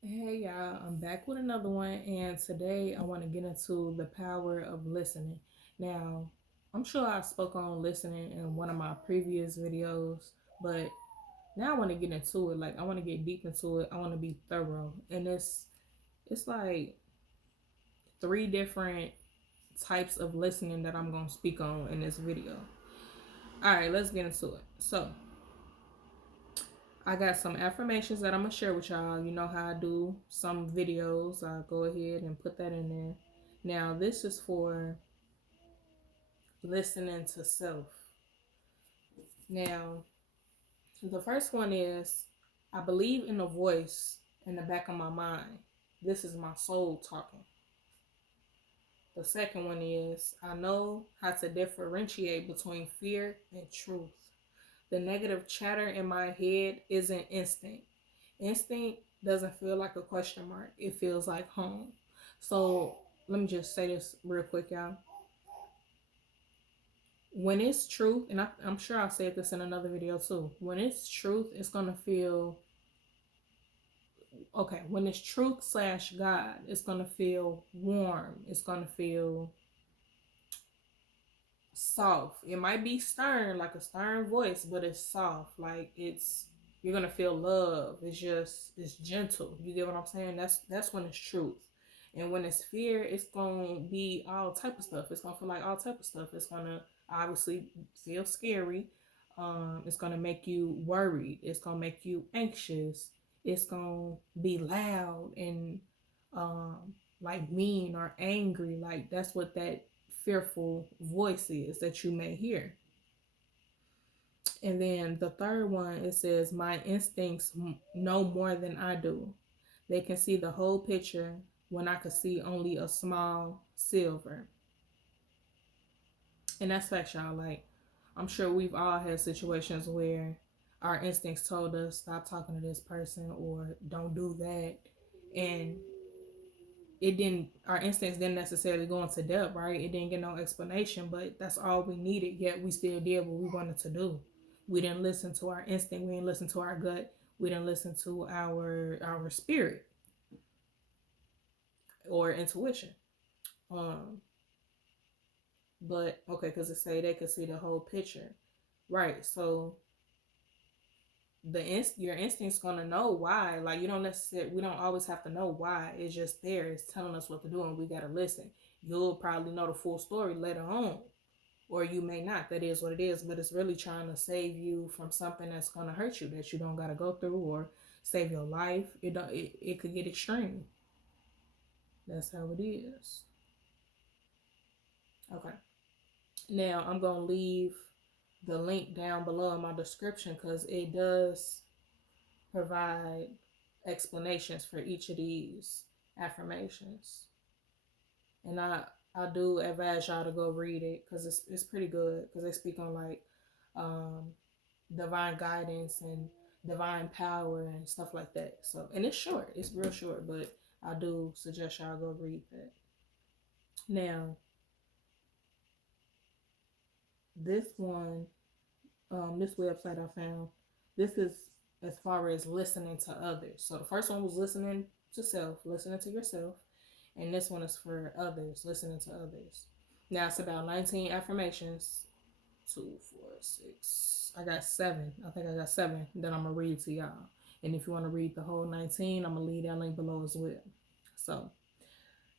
Hey y'all, I'm back with another one, and today I want to get into the power of listening. Now, I'm sure I spoke on listening in one of my previous videos, but now I want to get into it. Like I want to get deep into it. I want to be thorough, and it's like three different types of listening that I'm gonna speak on in this video. All right, let's get into it. So, I got some affirmations that I'm gonna share with y'all. You know how I do some videos. I'll go ahead and put that in there. Now, this is for listening to self. Now, the first one is I believe in a voice in the back of my mind. This is my soul talking. The second one is I know how to differentiate between fear and truth. The negative chatter in my head isn't instinct. Instinct doesn't feel like a question mark, it feels like home. So let me just say this real quick, y'all. When it's truth, and I'm sure I said this in another video too, when it's truth, it's going to feel okay. When it's truth slash God, it's going to feel warm, it's going to feel soft. It might be stern, like a stern voice, but it's soft. Like you're gonna feel love. It's gentle. You get what I'm saying? That's when it's truth. And when it's fear, it's gonna be all type of stuff. It's gonna feel like all type of stuff. It's gonna obviously feel scary. It's gonna make you worried. It's gonna make you anxious. It's gonna be loud and like mean or angry. Like that's what that fearful voice is that you may hear. And then the third one, it says, my instincts know more than I do. They can see the whole picture when I could see only a small silver. And that's fact, y'all. Like, I'm sure we've all had situations where our instincts told us, stop talking to this person or don't do that. And it didn't, our instincts didn't necessarily go into depth, right? It didn't get no explanation, but that's all we needed, yet we still did what we wanted to do. We didn't listen to our instinct, we didn't listen to our gut, we didn't listen to our spirit or intuition. um but okay, because it say they could see the whole picture, right? So your instinct's gonna know why. Like you don't necessarily, we don't always have to know why. It's just there. It's telling us what to do, and we gotta listen. You'll probably know the full story later on, or you may not. That is what it is. But it's really trying to save you from something that's gonna hurt you that you don't gotta go through, or save your life. It don't. It could get extreme. That's how it is. Okay. Now I'm gonna leave the link down below in my description because it does provide explanations for each of these affirmations. And I do advise y'all to go read it because it's pretty good because they speak on like um, divine guidance and divine power and stuff like that. So and it's short, it's real short, but I do suggest y'all go read that. Now this one, this website I found, this is as far as listening to others. So the first one was listening to self, listening to yourself, and this one is for others, listening to others. Now it's about 19 affirmations. Two, four, six. I got seven. I think I got seven that I'm gonna read to y'all. And if you want to read the whole 19, I'm gonna leave that link below as well. So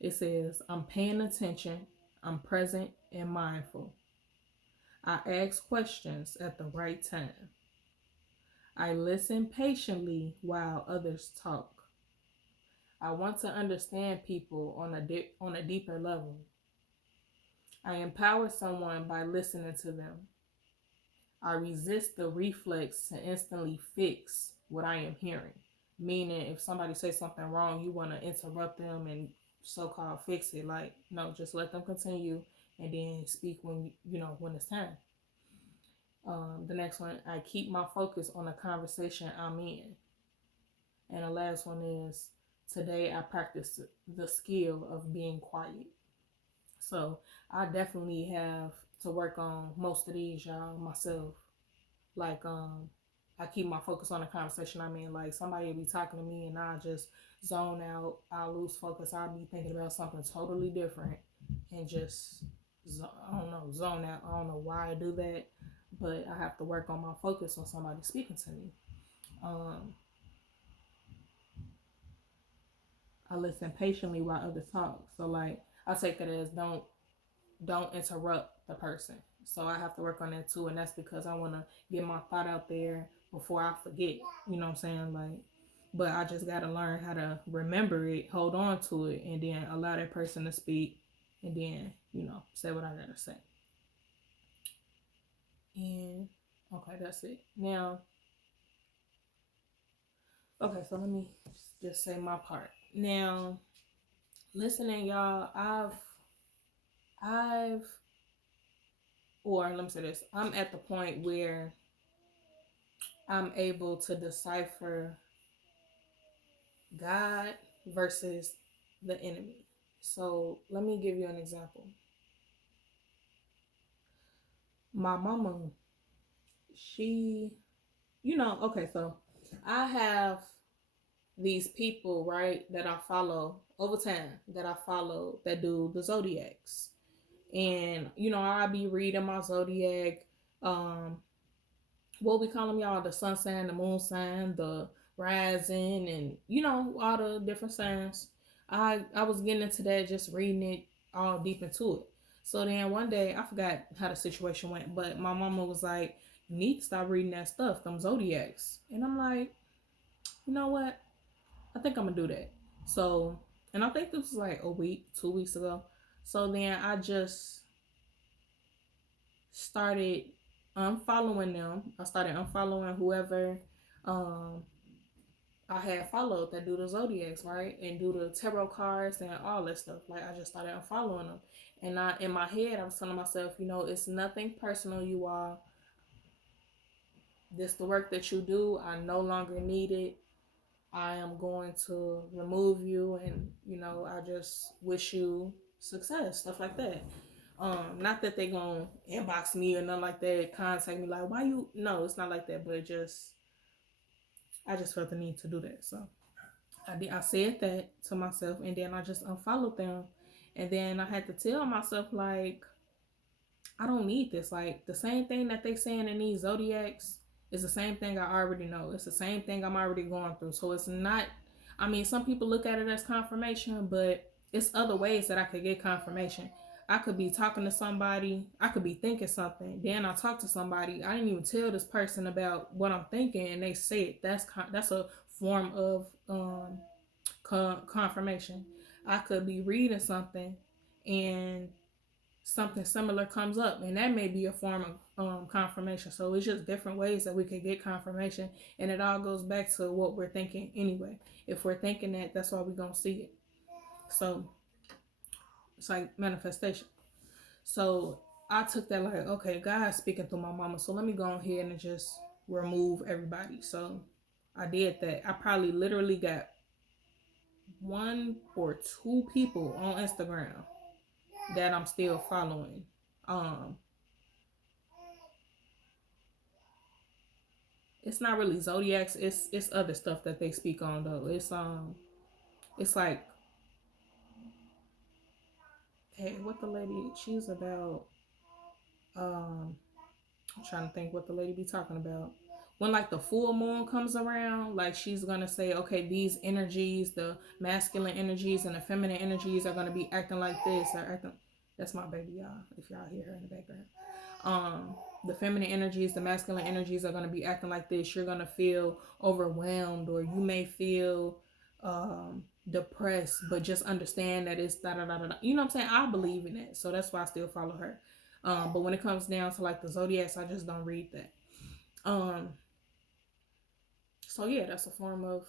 it says, I'm paying attention, I'm present and mindful. I ask questions at the right time. I listen patiently while others talk. I want to understand people on a deeper level. I empower someone by listening to them. I resist the reflex to instantly fix what I am hearing. Meaning, if somebody says something wrong, you want to interrupt them and so-called fix it. Like, no, just let them continue and then speak when when it's time. The next one, I keep my focus on the conversation I'm in. And the last one is, today I practice the skill of being quiet. So I definitely have to work on most of these, y'all, myself. Like I keep my focus on the conversation I'm in. Like somebody will be talking to me and I just zone out. I lose focus. I'll be thinking about something totally different and just I don't know, zone out. I don't know why I do that, but I have to work on my focus when somebody speaking to me. Um, I listen patiently while others talk. So like I take it as don't interrupt the person. So I have to work on that too, and that's because I want to get my thought out there before I forget. You know what I'm saying? Like, but I just got to learn how to remember it, hold on to it, and then allow that person to speak, and then say what I gotta say. And okay, that's it. Now, okay, so let me just say my part. Now, listening, y'all, I've, or let me say this, I'm at the point where I'm able to decipher God versus the enemy. So let me give you an example. My mama, she, okay, so I have these people, right, that I follow over time, that I follow that do the zodiacs. And, I'll be reading my zodiac, what we call them, y'all, the sun sign, the moon sign, the rising, and all the different signs. I was getting into that, just reading it all deep into it. So then one day I forgot how the situation went, but my mama was like, "You need to stop reading that stuff, them zodiacs." And I'm like, you know what? I think I'm gonna do that. So, and I think this was like a week, 2 weeks ago. So then I just started unfollowing them. I started unfollowing whoever um I had followed that do the zodiacs, right? And do the tarot cards and all that stuff. Like I just started unfollowing them. And in my head I was telling myself, it's nothing personal, you all. This the work that you do. I no longer need it. I am going to remove you, and I just wish you success, stuff like that. Not that they gonna inbox me or nothing like that, contact me like, why you? No, it's not like that. But I just felt the need to do that. So I said that to myself, and then I just unfollowed them, and then I had to tell myself like, I don't need this. Like the same thing that they saying in these zodiacs is the same thing I already know. It's the same thing I'm already going through. So it's not. I mean, some people look at it as confirmation, but it's other ways that I could get confirmation. I could be talking to somebody. I could be thinking something. Then I talk to somebody. I didn't even tell this person about what I'm thinking, and they say it. That's a form of confirmation. I could be reading something, and something similar comes up, and that may be a form of confirmation. So it's just different ways that we can get confirmation, and it all goes back to what we're thinking anyway. If we're thinking that, that's why we're gonna see it. So it's like manifestation. So I took that like, okay, God's speaking through my mama, so let me go ahead and just remove everybody. So I did that. I probably literally got 1 or 2 people on Instagram that I'm still following. It's not really zodiacs. It's other stuff that they speak on though. It's like, hey, what the lady she's about. I'm trying to think what the lady be talking about. When like the full moon comes around, like she's gonna say, okay, these energies, the masculine energies and the feminine energies are gonna be acting like this or acting. That's my baby, y'all. If y'all hear her in the background. The feminine energies, the masculine energies are going to be acting like this. You're going to feel overwhelmed, or you may feel depressed, but just understand that it's da da da da. You know what I'm saying? I believe in it, so that's why I still follow her. But when it comes down to like the zodiacs, I just don't read that. So yeah, that's a form of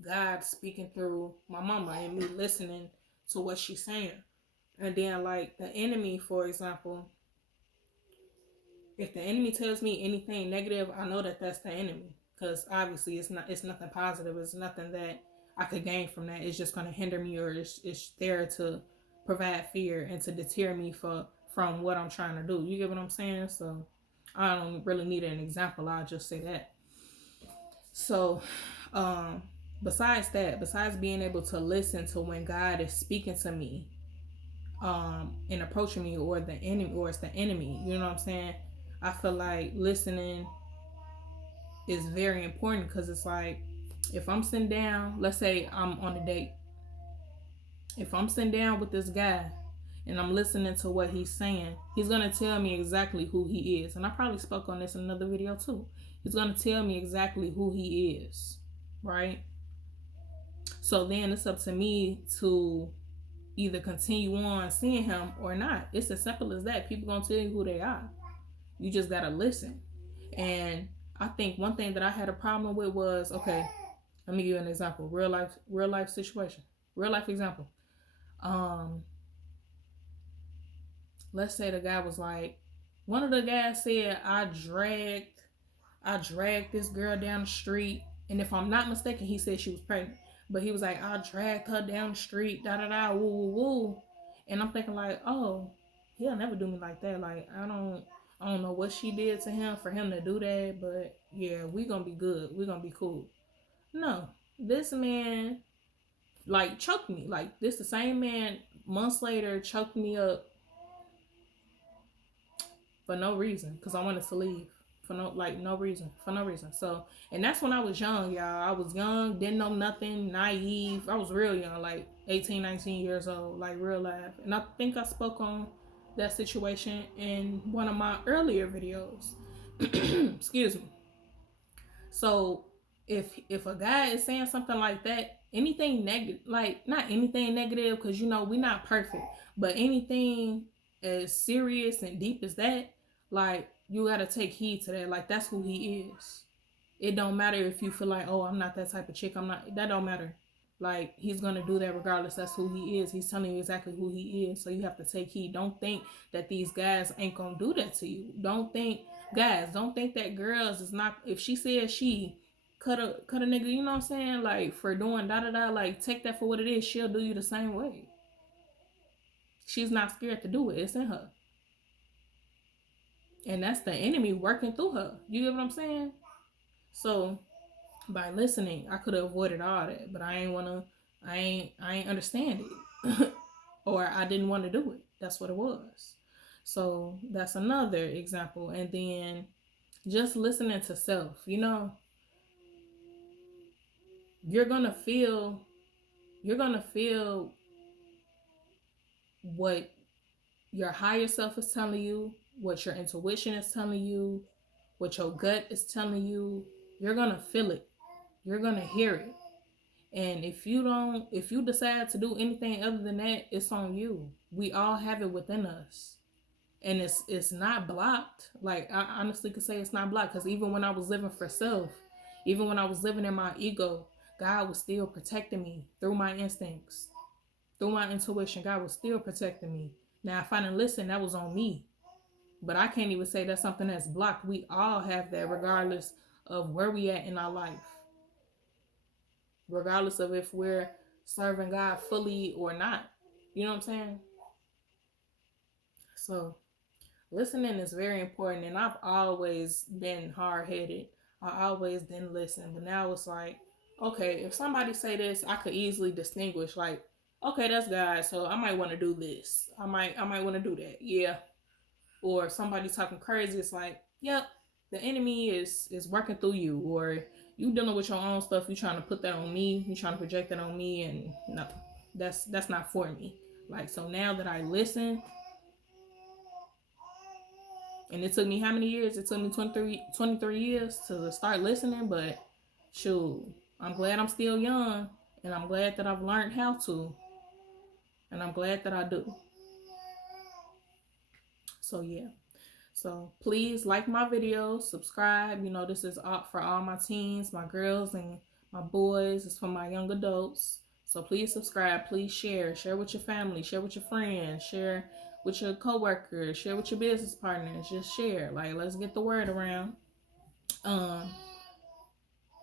God speaking through my mama and me listening to what she's saying. And then like the enemy, for example, if the enemy tells me anything negative, I know that that's the enemy, because obviously it's nothing positive. It's nothing that I could gain from that. It's just going to hinder me, or it's there to provide fear and to deter me from what I'm trying to do. You get what I'm saying? So I don't really need an example. I'll just say that. So, um, besides that, besides being able to listen to when God is speaking to me, and approaching me, or the enemy, or it's the enemy, you know what I'm saying? I feel like listening is very important, because it's like, if I'm sitting down, let's say I'm on a date, if I'm sitting down with this guy and I'm listening to what he's saying, he's gonna tell me exactly who he is. And I probably spoke on this in another video too. He's gonna tell me exactly who he is, right? So then it's up to me to either continue on seeing him or not. It's as simple as that. People gonna tell you who they are. You just gotta listen. And I think one thing that I had a problem with was, okay, let me give you an example. Real life situation. Real life example. Um, let's say the guy was like, one of the guys said, I dragged this girl down the street, and if I'm not mistaken, he said she was pregnant. But he was like, I dragged her down the street, da da da, woo woo woo. And I'm thinking like, oh, he'll never do me like that. Like, I don't know what she did to him for him to do that, but yeah, we gonna be good. We gonna be cool. No, this man like choked me. Like, this the same man months later choked me up for no reason, because I wanted to leave for no reason, for no reason. So, and that's when I was young, y'all. I was young, didn't know nothing, naive. I was real young, like 18, 19 years old, like real life. And I think I spoke on that situation in one of my earlier videos. Excuse me. So if a guy is saying something like that, anything negative, like not anything negative, because you know we're not perfect, but anything as serious and deep as that, like you gotta take heed to that. Like, that's who he is. It don't matter if you feel like, oh, I'm not that type of chick. I'm not. That don't matter. Like, he's gonna do that regardless. That's who he is. He's telling you exactly who he is. So you have to take heed. Don't think that these guys ain't gonna do that to you. Don't think that girls is not. If she says she cut a nigga, you know what I'm saying? Like, for doing da da da. Like, take that for what it is. She'll do you the same way. She's not scared to do it. It's in her. And that's the enemy working through her. You get what I'm saying? So by listening, I could have avoided all that, but I ain't understand it. Or I didn't want to do it. That's what it was. So that's another example. And then just listening to self, you know, you're gonna feel what your higher self is telling you, what your intuition is telling you, what your gut is telling you. You're gonna feel it. You're gonna hear it. And if you decide to do anything other than that, it's on you. We all have it within us. And it's not blocked. Like, I honestly could say it's not blocked, because even when I was living for self, even when I was living in my ego, God was still protecting me through my instincts, through my intuition. God was still protecting me. Now, if I didn't listen, that was on me. But I can't even say that's something that's blocked. We all have that, regardless of where we at in our life, regardless of if we're serving God fully or not. You know what I'm saying? So listening is very important, and I've always been hard-headed. I always didn't listen, but now it's like, okay, if somebody say this, I could easily distinguish, like, okay, that's God, so I might want to do this. I might want to do that. Yeah. Or if somebody's talking crazy, it's like, yep, the enemy is working through you, or you dealing with your own stuff. You trying to put that on me. You trying to project that on me, and no, that's not for me. Like, so now that I listen, and it took me how many years? It took me 23 years to start listening, but shoot, I'm glad I'm still young, and I'm glad that I've learned how to, and I'm glad that I do. So yeah. So please like my videos, subscribe. You know, this is for all my teens, my girls, and my boys. It's for my young adults. So please subscribe. Please share. Share with your family. Share with your friends. Share with your coworkers. Share with your business partners. Just share. Like, let's get the word around. I'm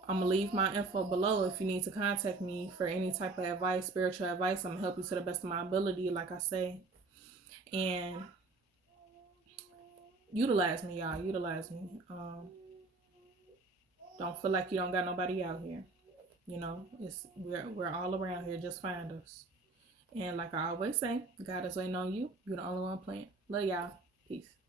gonna leave my info below if you need to contact me for any type of advice, spiritual advice. I'm gonna help you to the best of my ability, like I say. And utilize me, y'all. Utilize me. Don't feel like you don't got nobody out here. You know, it's we're all around here. Just find us. And like I always say, God is waiting on you. You're the only one playing. Love y'all. Peace.